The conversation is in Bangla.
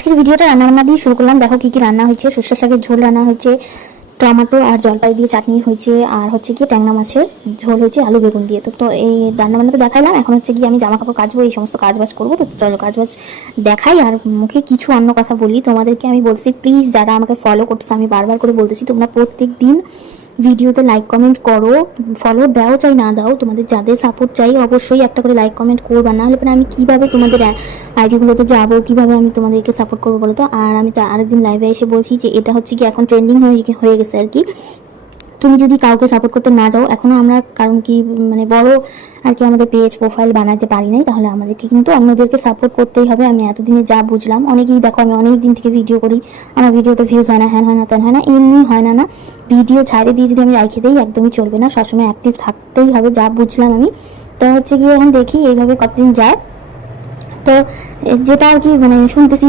আজকের ভিডিওটা রান্নাবান্না দিয়ে শুরু করলাম। দেখো কি কি রান্না হয়েছে। সর্ষে শাকের ঝোল রান্না হয়েছে, টমেটো আর জলপাই দিয়ে চাটনি হয়েছে, আর হচ্ছে কি ট্যাংরা মাছের ঝোল হয়েছে আলু বেগুন দিয়ে। তো এই রান্নাবান্না তো দেখাইলাম, এখন হচ্ছে কি আমি জামা কাপড় কাচবো, এই সমস্ত কাজবাজ করবো। তো চলো কাজবাজ দেখাই আর মুখে কিছু অন্য কথা বলি। তোমাদেরকে আমি বলতেছি, প্লিজ যারা আমাকে ফলো করতেছো, আমি বারবার করে বলতেছি, তোমরা প্রত্যেক দিন ভিডিওতে লাইক কমেন্ট করো। ফলো দাও চাই না দাও, তোমাদের যাদের সাপোর্ট চাই অবশ্যই একটা করে লাইক কমেন্ট করবা, না হলে পরে আমি কিভাবে তোমাদের আইডিগুলোতে যাবো, কিভাবে আমি তোমাদেরকে সাপোর্ট করবো বলো তো। আর আমি তো আরেকদিন লাইভে এসে বলছি যে এটা হচ্ছে কি এখন ট্রেন্ডিং হয়ে গেছে আর কি। তুমি যদি কাউকে সাপোর্ট করতে না যাও, এখনো আমরা কারণ কি মানে বড় আর কি আমাদের পেজ প্রোফাইল বানাতে পারি নাই, তাহলে আমাদেরকে কিন্তু অন্যদেরকে সাপোর্ট করতেই হবে। আমি এতদিনে যা বুঝলাম, অনেকেই দেখো আমি অনেক দিন থেকে ভিডিও করি, আমার ভিডিওতে ভিউজ হয় না, হ্যান হয় না, তেন হয় না, এমনি হয় না। ভিডিও ছাড়ে দিয়ে যদি আমি রাখে দিই একদমই চলবে না, সবসময় অ্যাক্টিভ থাকতেই হবে, যা বুঝলাম আমি। তো হচ্ছে কি এখন দেখি এইভাবে কতদিন যায়। তো যেটা আর কি মানে শুনতেছি